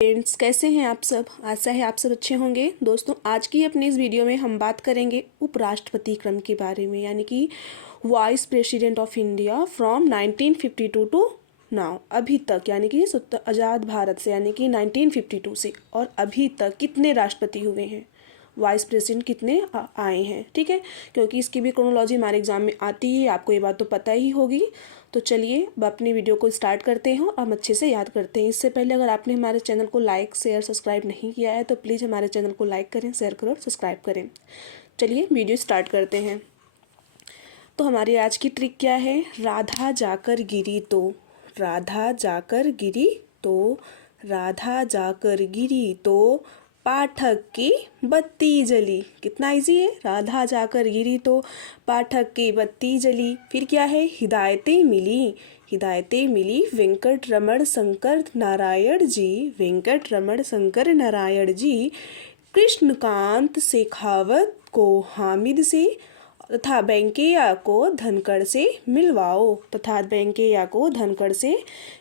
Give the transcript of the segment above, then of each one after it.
Friends, कैसे हैं आप सब। आशा है आप सब अच्छे होंगे। दोस्तों, आज की अपनी इस वीडियो में हम बात करेंगे उपराष्ट्रपति क्रम के बारे में, यानी कि vice president of India from 1952 to now, अभी तक, यानी कि आज़ाद भारत से, यानी कि 1952 से और अभी तक कितने राष्ट्रपति हुए हैं, वाइस प्रेसिडेंट कितने आए हैं। ठीक है, क्योंकि इसकी भी क्रोनोलॉजी हमारे एग्जाम में आती है, आपको ये बात तो पता ही होगी। तो चलिए अब अपनी वीडियो को स्टार्ट करते हैं और हम अच्छे से याद करते हैं। इससे पहले अगर आपने हमारे चैनल को लाइक शेयर सब्सक्राइब नहीं किया है तो प्लीज़ हमारे चैनल को लाइक करें, शेयर करें और सब्सक्राइब करें। चलिए वीडियो स्टार्ट करते हैं। तो हमारी आज की ट्रिक क्या है, राधा जाकर गिरी तो, राधा जाकर गिरी तो, राधा जाकर गिरी तो पाठक की बत्ती जली। कितना इजी है, राधा जाकर गिरी तो पाठक की बत्ती जली। फिर क्या है, हिदायतें मिली, हिदायतें मिली वेंकट रमण शंकर नारायण जी, वेंकट रमण शंकर नारायण जी कृष्णकांत शेखावत को हामिद से तथा वेंकैया को धनखड़ से मिलवाओ, तथा वेंकैया को धनखड़ से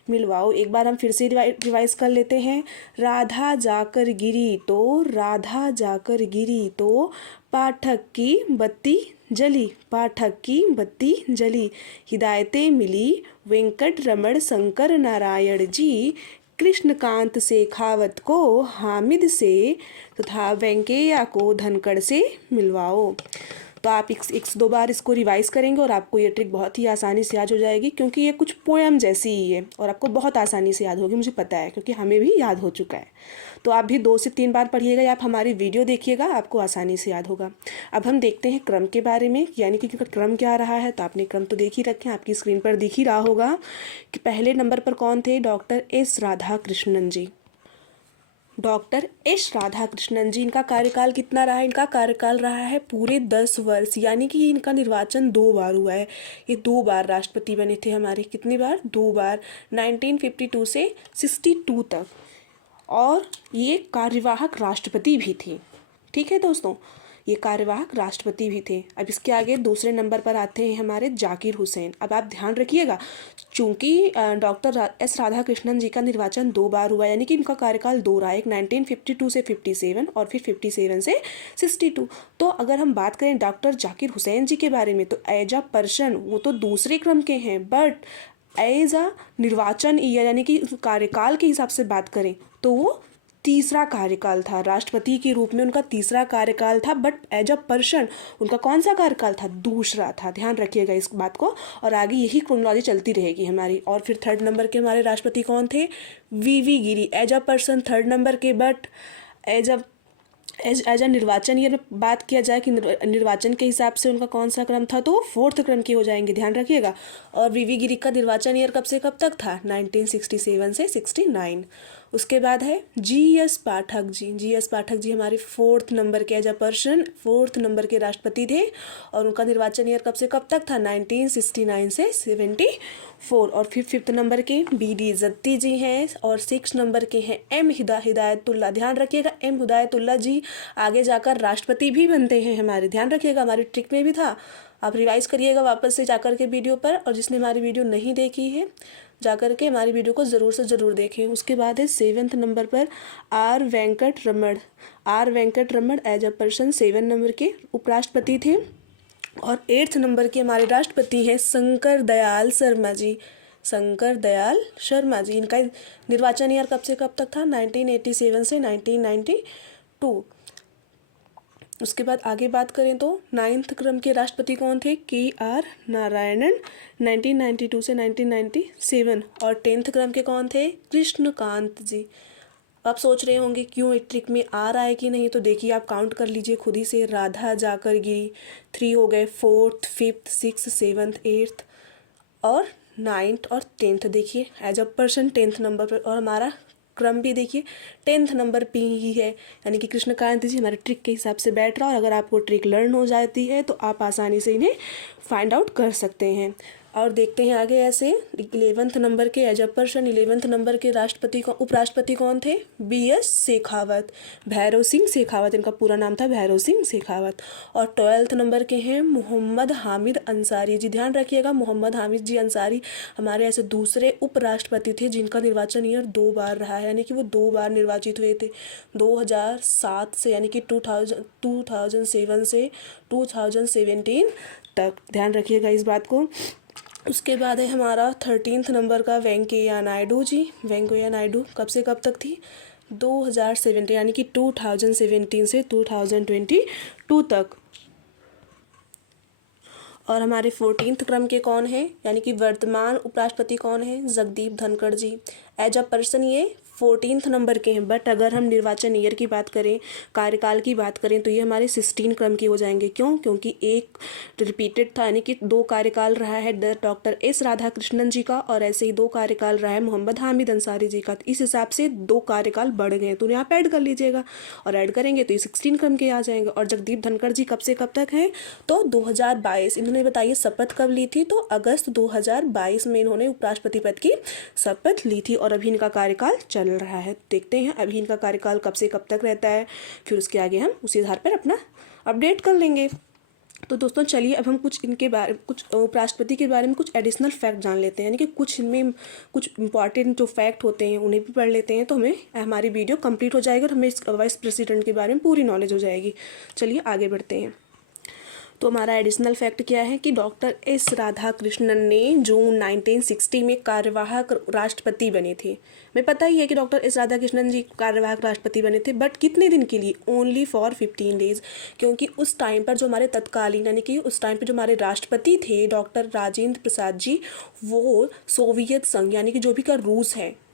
मिलवाओ। एक बार हम फिर से रिवाइज कर लेते हैं। राधा जाकर गिरी तो, राधा जाकर गिरी तो पाठक की बत्ती जली, पाठक की बत्ती जली। हिदायतें मिली वेंकट रमण शंकर नारायण जी कृष्णकांत शेखावत को हामिद से तथा वेंकैया को धनखड़ से मिलवाओ। तो आप एक दो बार इसको रिवाइज करेंगे और आपको ये ट्रिक बहुत ही आसानी से याद हो जाएगी, क्योंकि ये कुछ पोएम जैसी ही है और आपको बहुत आसानी से याद होगी, मुझे पता है, क्योंकि हमें भी याद हो चुका है। तो आप भी 2 से 3 बार पढ़िएगा या आप हमारी वीडियो देखिएगा, आपको आसानी से याद होगा। अब हम देखते हैं क्रम के बारे में, यानी कि क्रम क्या रहा है। तो आपने क्रम तो देख ही रखे हैं, आपकी स्क्रीन पर दिख ही रहा होगा कि पहले नंबर पर कौन थे, डॉक्टर एस राधाकृष्णन जी। डॉक्टर एस राधाकृष्णन जी, इनका कार्यकाल कितना रहा है, इनका कार्यकाल रहा है पूरे 10 वर्ष, यानी कि इनका निर्वाचन 2 बार हुआ है। ये 2 बार राष्ट्रपति बने थे हमारे, कितनी बार, 2 बार, 1952 से 62 तक। और ये कार्यवाहक राष्ट्रपति भी थी। ठीक है दोस्तों, ये कार्यवाहक राष्ट्रपति भी थे। अब इसके आगे दूसरे नंबर पर आते हैं हमारे जाकिर हुसैन। अब आप ध्यान रखिएगा, चूंकि डॉक्टर एस राधाकृष्णन जी का निर्वाचन 2 बार हुआ, यानी कि इनका कार्यकाल 2 रहा, एक 1952 से 57 और फिर 57 से 62। तो अगर हम बात करें डॉक्टर जाकिर हुसैन जी के बारे में, तो एज अ पर्सन वो तो दूसरे क्रम के हैं, बट एज अ निर्वाचन ईयर, यानी कि कार्यकाल के हिसाब से बात करें तो वो तीसरा कार्यकाल था, राष्ट्रपति के रूप में उनका तीसरा कार्यकाल था, बट एज अ पर्सन उनका कौन सा कार्यकाल था, दूसरा था। ध्यान रखिएगा इस बात को, और आगे यही क्रोनोलॉजी चलती रहेगी हमारी। और फिर 3rd नंबर के हमारे राष्ट्रपति कौन थे, V Giri, as a person 3rd number के, बट एज अ निर्वाचन ईयर में बात किया जाए कि निर्वाचन के हिसाब से उनका कौन सा क्रम था, तो 4th क्रम के हो जाएंगे, ध्यान रखिएगा। और वी गिरी का निर्वाचन ईयर कब से कब तक था, 1967 से 69। उसके बाद है जी.एस. पाठक जी। जी.एस. पाठक जी हमारे 4th नंबर के, as a person 4th number के राष्ट्रपति थे, और उनका निर्वाचन ईयर कब से कब तक था, 1969 से 74। और फिर 5th नंबर के बी.डी. जत्ती जी हैं, और 6th नंबर के हैं एम हिदायतुल्ला। ध्यान रखिएगा, एम हिदायतुल्ला जी आगे जाकर राष्ट्रपति भी बनते हैं हमारे, ध्यान रखिएगा, हमारी ट्रिक में भी था। आप रिवाइज करिएगा वापस से जाकर के वीडियो पर, और जिसने हमारी वीडियो नहीं देखी है जाकर के हमारी वीडियो को ज़रूर से ज़रूर देखें। उसके बाद है 7th नंबर पर आर वेंकट रमण। आर वेंकट रमण एज अ पर्सन 7 नंबर के उपराष्ट्रपति थे। और 8th नंबर के हमारे राष्ट्रपति हैं शंकर दयाल शर्मा जी। शंकर दयाल शर्मा जी, इनका निर्वाचन ईयर कब से कब तक था, 1987 से 1992। उसके बाद आगे बात करें तो 9th क्रम के राष्ट्रपति कौन थे, के.आर. नारायणन, 1992 से 1997। और 10th क्रम के कौन थे, कृष्णकांत जी। आप सोच रहे होंगे क्यों एक ट्रिक में आ रहा है कि नहीं, तो देखिए आप काउंट कर लीजिए खुद ही से। राधा जाकर गिरी 3 हो गए, 4th 5th 6th 7th 8th और 9th और 10th देखिए as a person 10th number पर। और हमारा क्रम भी देखिए 10th नंबर पे ही है, यानी कि कृष्णकांत जी हमारे ट्रिक के हिसाब से बैठ रहा है। और अगर आपको ट्रिक लर्न हो जाती है तो आप आसानी से इन्हें फाइंड आउट कर सकते हैं। और देखते हैं आगे ऐसे 11th नंबर के as a person 11th number के राष्ट्रपति को उपराष्ट्रपति कौन थे? BS शेखावत, भैरव सिंह शेखावत, इनका पूरा नाम था भैरव सिंह शेखावत। और 12th नंबर के हैं मोहम्मद हामिद अंसारी जी। ध्यान रखिएगा, मोहम्मद हामिद जी अंसारी हमारे ऐसे दूसरे उपराष्ट्रपति थे जिनका निर्वाचन ईयर 2 बार रहा है, यानी कि वो 2 बार निर्वाचित हुए थे, 2007 से यानी कि 2007 से 2017 तक। ध्यान रखिएगा इस बात को। उसके बाद है हमारा 13th नंबर का वेंकैया नायडू जी। वेंकैया नायडू कब से कब तक थी? 2017 यानी कि 2017 से 2022 तक। और हमारे 14th क्रम के कौन है, यानी कि वर्तमान उपराष्ट्रपति कौन है? जगदीप धनखड़ जी। एज अ पर्सन ये 14th नंबर के हैं, बट अगर हम निर्वाचन ईयर की बात करें, कार्यकाल की बात करें, तो ये हमारे 16 क्रम के हो जाएंगे। क्यों? क्योंकि एक रिपीटेड था, यानी कि 2 कार्यकाल रहा है डॉक्टर एस राधाकृष्णन जी का, और ऐसे ही 2 कार्यकाल रहा है मोहम्मद हामिद अंसारी जी का। तो इस हिसाब से 2 कार्यकाल बढ़ गए, तो यहाँ पे ऐड कर लीजिएगा, और ऐड करेंगे तो ये 16 क्रम के आ जाएंगे। और जगदीप धनखड़ जी कब से कब तक हैं? तो 2022। इन्होंने बताइए शपथ कब ली थी? तो अगस्त 2022 में इन्होंने उपराष्ट्रपति पद की शपथ ली थी, और अभी इनका कार्यकाल चल रहा है। देखते हैं अभी इनका कार्यकाल कब से कब तक रहता है, फिर उसके आगे हम उसी आधार पर अपना अपडेट कर लेंगे। तो दोस्तों चलिए अब हम कुछ इनके बारे कुछ उपराष्ट्रपति के बारे में कुछ एडिशनल फैक्ट जान लेते हैं, यानी कि कुछ इनमें कुछ इंपॉर्टेंट जो फैक्ट होते हैं उन्हें भी पढ़ लेते हैं, तो हमें हमारी वीडियो कंप्लीट हो जाएगी और हमें इस वाइस प्रेसिडेंट के बारे में पूरी नॉलेज हो जाएगी। चलिए आगे बढ़ते हैं। तो हमारा एडिशनल फैक्ट क्या है कि डॉक्टर एस राधाकृष्णन ने जून 1960 में कार्यवाहक राष्ट्रपति बने थे। हमें पता ही है कि डॉक्टर एस राधाकृष्णन जी कार्यवाहक राष्ट्रपति बने थे, बट कितने दिन के लिए? Only for 15 days. क्योंकि उस टाइम पर जो हमारे तत्कालीन यानी कि उस टाइम पर जो हमारे राष्ट्रपति थे डॉक्टर राजेंद्र प्रसाद जी, वो सोवियत संघ यानी कि जो भी का रूस है,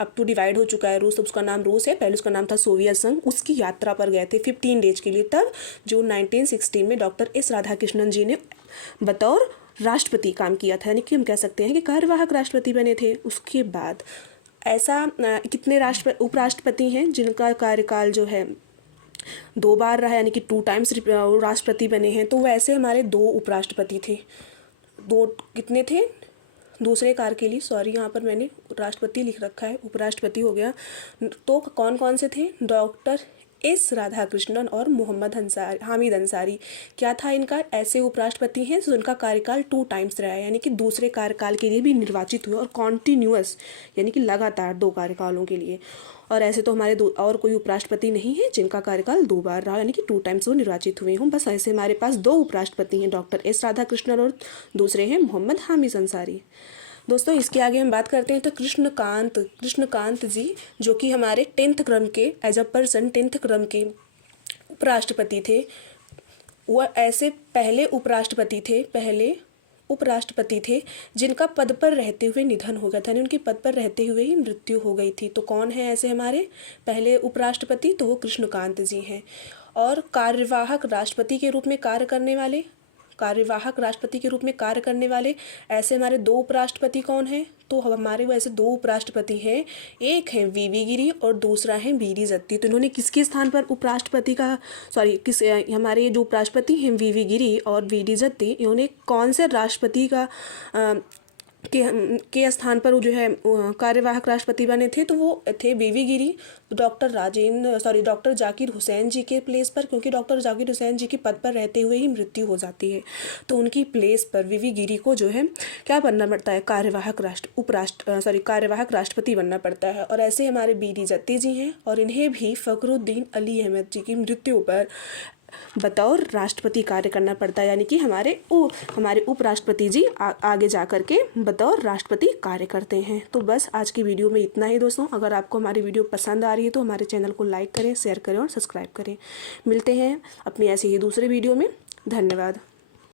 अब तो डिवाइड हो चुका है रूस, अब उसका नाम रूस है, पहले उसका नाम था सोवियत संघ, उसकी यात्रा पर गए थे 15 डेज के लिए। तब जून 1960 में डॉक्टर एस राधाकृष्णन जी ने बतौर राष्ट्रपति काम किया था, यानी कि हम कह सकते हैं कि कार्यवाहक राष्ट्रपति बने थे। उसके बाद ऐसा कितने उपराष्ट्रपति हैं जिनका कार्यकाल जो है 2 बार रहा, यानी कि 2 टाइम्स राष्ट्रपति बने हैं? तो वैसे हमारे 2 उपराष्ट्रपति थे। 2 कितने थे? दूसरे कार्य के लिए, सॉरी यहाँ पर मैंने राष्ट्रपति लिख रखा है, उपराष्ट्रपति हो गया। तो कौन कौन से थे? डॉक्टर एस राधाकृष्णन और मोहम्मद हामिद अंसारी। क्या था इनका? ऐसे उपराष्ट्रपति हैं जिनका कार्यकाल 2 टाइम्स रहा है, यानी कि दूसरे कार्यकाल के लिए भी निर्वाचित हुए, और कॉन्टिन्यूअस यानी कि लगातार 2 कार्यकालों के लिए। और ऐसे तो हमारे और कोई उपराष्ट्रपति नहीं है जिनका कार्यकाल 2 बार रहा, यानी कि 2 टाइम्स वो निर्वाचित हुए हों। बस ऐसे हमारे पास 2 उपराष्ट्रपति हैं, डॉक्टर एस राधाकृष्णन और दूसरे हैं मोहम्मद हामिद अंसारी। दोस्तों इसके आगे हम बात करते हैं तो कृष्णकांत जी, जो कि हमारे 10th क्रम के एज अ पर्सन 10th क्रम के उपराष्ट्रपति थे। वह ऐसे पहले उपराष्ट्रपति थे जिनका पद पर रहते हुए निधन हो गया था, यानी उनकी पद पर रहते हुए ही मृत्यु हो गई थी। तो कौन है ऐसे हमारे पहले उपराष्ट्रपति? तो वो कृष्णकांत जी हैं। और कार्यवाहक राष्ट्रपति के रूप में कार्य करने वाले ऐसे हमारे 2 उपराष्ट्रपति कौन हैं? तो हमारे वैसे 2 उपराष्ट्रपति हैं, एक हैं वीवी गिरी और दूसरा है बीडी जत्ती। तो इन्होंने किसके स्थान पर हमारे जो उपराष्ट्रपति हैं वीवी गिरी और बीडी जत्ती, इन्होंने कौन से राष्ट्रपति के स्थान पर जो है कार्यवाहक राष्ट्रपति बने थे? तो वो थे वीवी गिरी डॉक्टर जाकिर हुसैन जी के प्लेस पर, क्योंकि डॉक्टर जाकिर हुसैन जी की पद पर रहते हुए ही मृत्यु हो जाती है, तो उनकी प्लेस पर वीवी गिरी को जो है क्या बनना पड़ता है? कार्यवाहक राष्ट्रपति बनना पड़ता है। और ऐसे हमारे बीडी जत्ती जी हैं, और इन्हें भी फखरुद्दीन अली अहमद जी की मृत्यु पर बतौर राष्ट्रपति कार्य करना पड़ता है, यानी कि हमारे उपराष्ट्रपति जी आगे जा कर के बतौर राष्ट्रपति कार्य करते हैं। तो बस आज की वीडियो में इतना ही दोस्तों। अगर आपको हमारी वीडियो पसंद आ रही है तो हमारे चैनल को लाइक करें, शेयर करें और सब्सक्राइब करें। मिलते हैं अपनी ऐसे ही दूसरे वीडियो में। धन्यवाद।